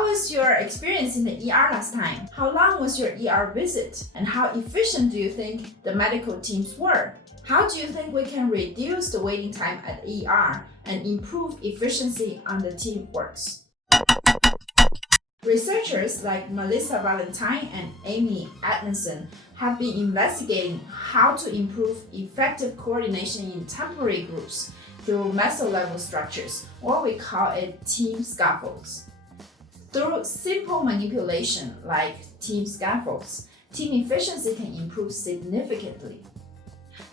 How was your experience in the ER last time? How long was your ER visit? And how efficient do you think the medical teams were? How do you think we can reduce the waiting time at ER and improve efficiency on the team works? Researchers like Melissa Valentine and Amy Edmondson have been investigating how to improve effective coordination in temporary groups through mesolevel structures, or we call it team scaffolds. Through simple manipulation like team scaffolds, team efficiency can improve significantly.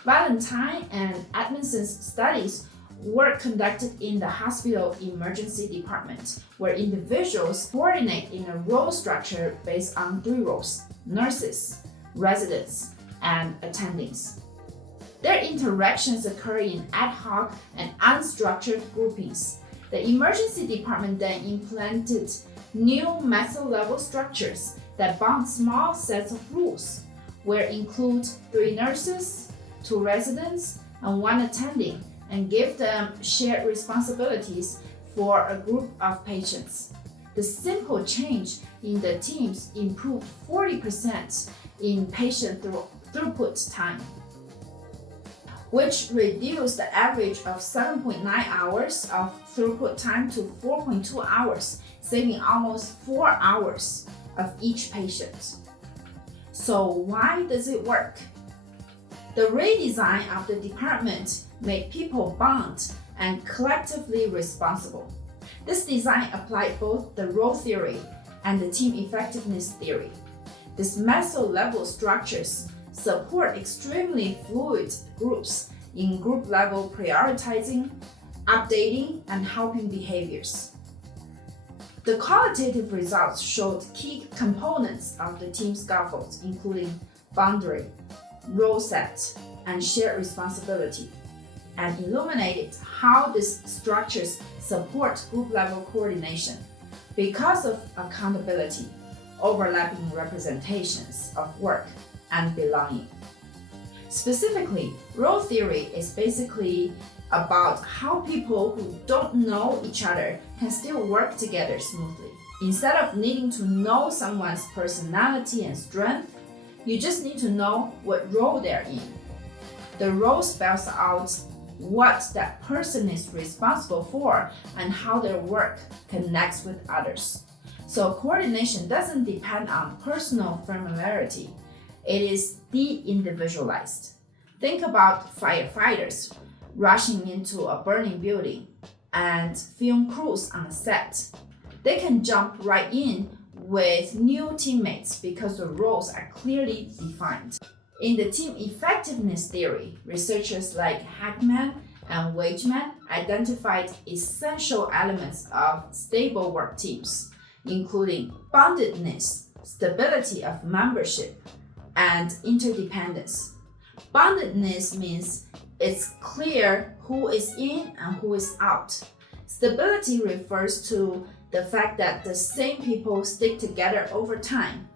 Valentine and Edmondson's studies were conducted in the hospital emergency department, where individuals coordinate in a role structure based on 3 roles: nurses, residents, and attendings. Their interactions occur in ad hoc and unstructured groupings. The emergency department then implemented new mesolevel structures that bound small sets of rules, where include 3 nurses, 2 residents, and 1 attending, and give them shared responsibilities for a group of patients. The simple change in the teams improved 40% in patient throughput time, which reduced the average of 7.9 hours of throughput time to 4.2 hours, saving almost 4 hours of each patient. So why does it work? The redesign of the department made people bond and collectively responsible. This design applied both the role theory and the team effectiveness theory. These mesolevel structures support extremely fluid groups in group level prioritizing, updating, and helping behaviors. The qualitative results showed key components of the team scaffolds, including boundary, role set, and shared responsibility, and illuminated how these structures support group level coordination because of accountability, overlapping representations of work, and belonging. Specifically, role theory is basically about how people who don't know each other can still work together smoothly. Instead of needing to know someone's personality and strength, you just need to know what role they're in. The role spells out what that person is responsible for and how their work connects with others. So coordination doesn't depend on personal familiarity. It is de-individualized. Think about firefighters rushing into a burning building and film crews on a set. They can jump right in with new teammates because the roles are clearly defined. In the team effectiveness theory, researchers like Hackman and Wageman identified essential elements of stable work teams, including bondedness, stability of membership, and interdependence. Bondedness means it's clear who is in and who is out. Stability refers to the fact that the same people stick together over time.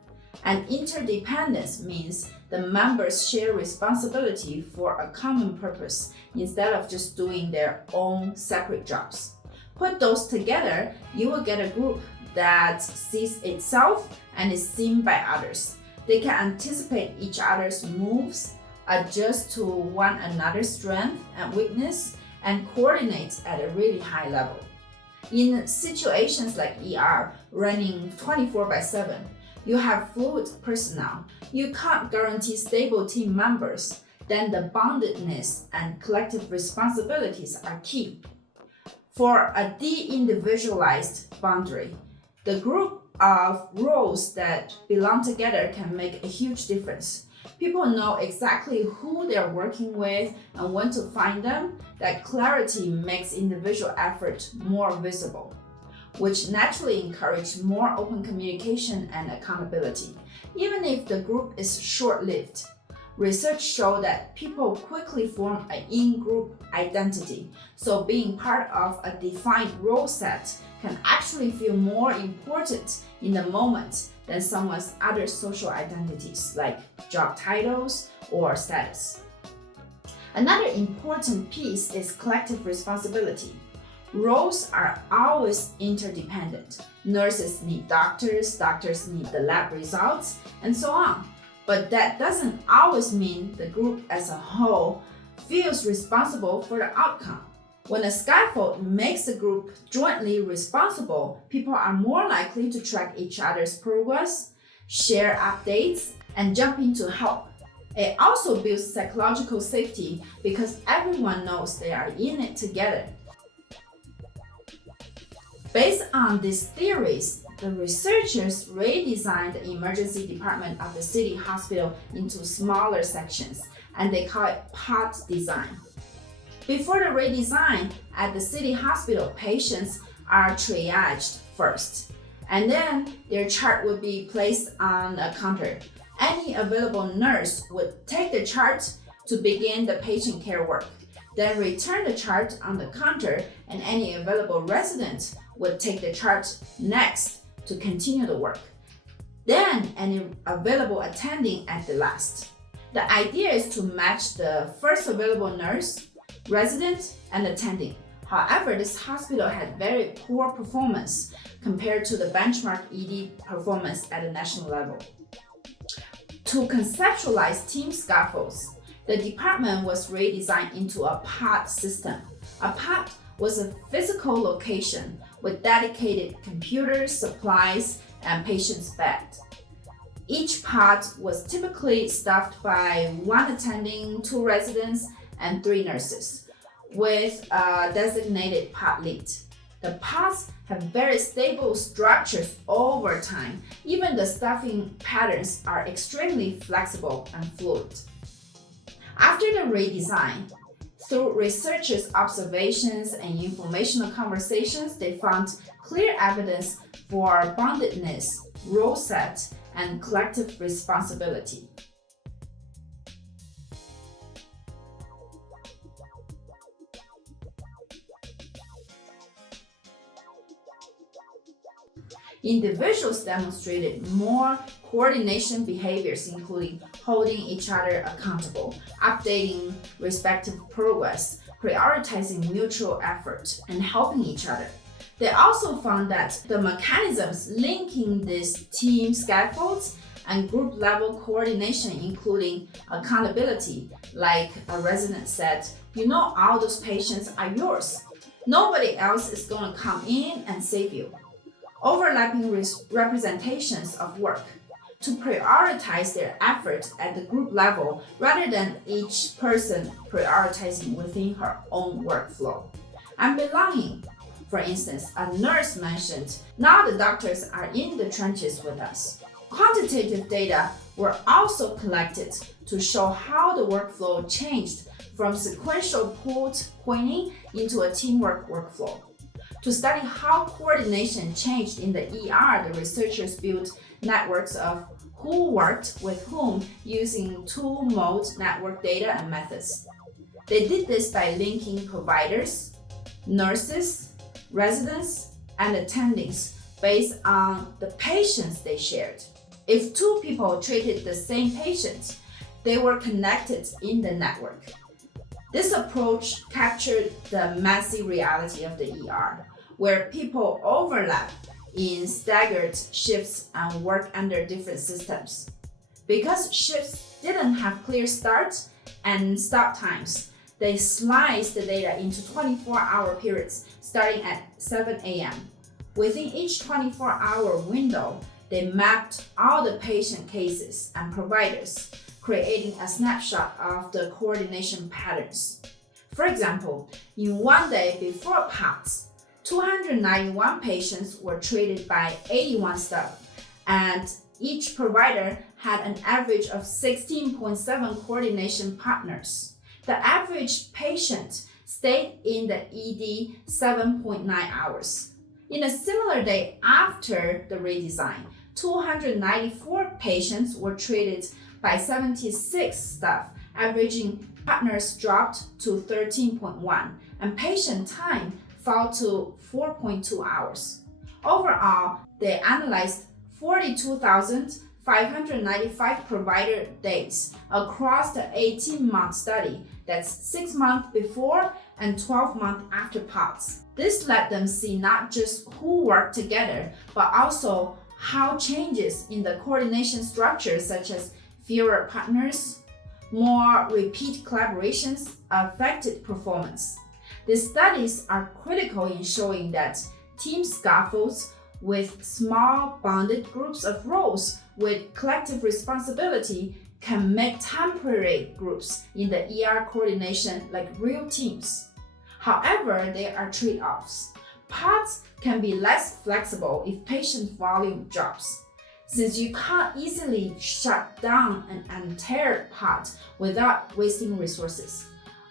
And interdependence means the members share responsibility for a common purpose instead of just doing their own separate jobs. Put those together, you will get a group that sees itself and is seen by others. They can anticipate each other's moves, adjust to one another's strength and weakness, and coordinate at a really high level. In situations like ER, running 24/7, you have fluid personnel. You can't guarantee stable team members. Then the bondedness and collective responsibilities are key. For a de-individualized boundary, the group of roles that belong together can make a huge difference. People know exactly who they're working with and when to find them. That clarity makes individual effort more visible, which naturally encourages more open communication and accountability, even if the group is short-lived. Research shows that people quickly form an in-group identity, so being part of a defined role set can actually feel more important in the moment than someone's other social identities like job titles or status. Another important piece is collective responsibility. Roles are always interdependent. Nurses need doctors, doctors need the lab results, and so on. But that doesn't always mean the group as a whole feels responsible for the outcome. When a scaffold makes a group jointly responsible, people are more likely to track each other's progress, share updates, and jump in to help. It also builds psychological safety because everyone knows they are in it together. Based on these theories, the researchers redesigned the emergency department of the city hospital into smaller sections, and they call it pod design. Before the redesign, at the city hospital, patients are triaged first, and then their chart would be placed on a counter. Any available nurse would take the chart to begin the patient care work, then return the chart on the counter, and any available resident would take the chart next to continue the work. Then any available attending at the last. The idea is to match the first available nurse, resident, and attending. However, this hospital had very poor performance compared to the benchmark ED performance at the national level. To conceptualize team scaffolds, the department was redesigned into a pod system. A pod was a physical location with dedicated computers, supplies, and patients' beds. Each pod was typically staffed by 1 attending, 2 residents, and 3 nurses, with a designated pod lead. The pods have very stable structures over time. Even the staffing patterns are extremely flexible and fluid. After the redesign, through researchers' observations and informational conversations, they found clear evidence for bondedness, role set, and collective responsibility. Individuals demonstrated more coordination behaviors, including holding each other accountable, updating respective progress, prioritizing mutual effort, and helping each other. They also found that the mechanisms linking these team scaffolds and group-level coordination, including accountability, like a resident said, "You know all those patients are yours. Nobody else is going to come in and save you." Overlapping representations of work to prioritize their efforts at the group level rather than each person prioritizing within her own workflow. And belonging. For instance, a nurse mentioned, "Now the doctors are in the trenches with us." Quantitative data were also collected to show how the workflow changed from sequential pooled pointing into a teamwork workflow. To study how coordination changed in the ER, the researchers built networks of who worked with whom using two-mode network data and methods. They did this by linking providers, nurses, residents, and attendings based on the patients they shared. If 2 people treated the same patient, they were connected in the network. This approach captured the messy reality of the ER, where people overlap in staggered shifts and work under different systems. Because shifts didn't have clear start and stop times, they sliced the data into 24-hour periods starting at 7 a.m. Within each 24-hour window, they mapped all the patient cases and providers, creating a snapshot of the coordination patterns. For example, in one day before POTS, 291 patients were treated by 81 staff, and each provider had an average of 16.7 coordination partners. The average patient stayed in the ED 7.9 hours. In a similar day after the redesign, 294 patients were treated by 76 staff, averaging partners dropped to 13.1, and patient time fell to 4.2 hours. Overall, they analyzed 595 provider days across the 18-month study, that's 6 months before and 12 months after POTS. This let them see not just who worked together, but also how changes in the coordination structure, such as fewer partners, more repeat collaborations, affected performance. These studies are critical in showing that team scaffolds with small bonded groups of roles with collective responsibility can make temporary groups in the ER coordination like real teams. However, there are trade-offs. POTS can be less flexible if patient volume drops, since you can't easily shut down an entire pod without wasting resources.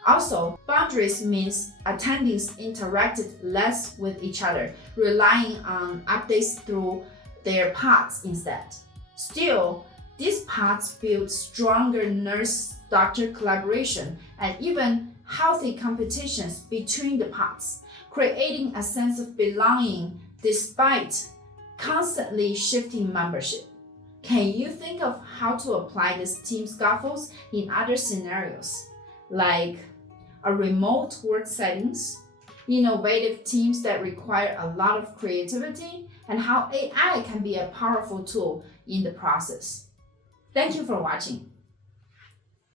Also, boundaries means attendees interacted less with each other, relying on updates through their pods instead. Still, these pods build stronger nurse-doctor collaboration and even healthy competitions between the pods, creating a sense of belonging despite constantly shifting membership. Can you think of how to apply these team scaffolds in other scenarios, like a remote work settings, innovative teams that require a lot of creativity, and how AI can be a powerful tool in the process? Thank you for watching.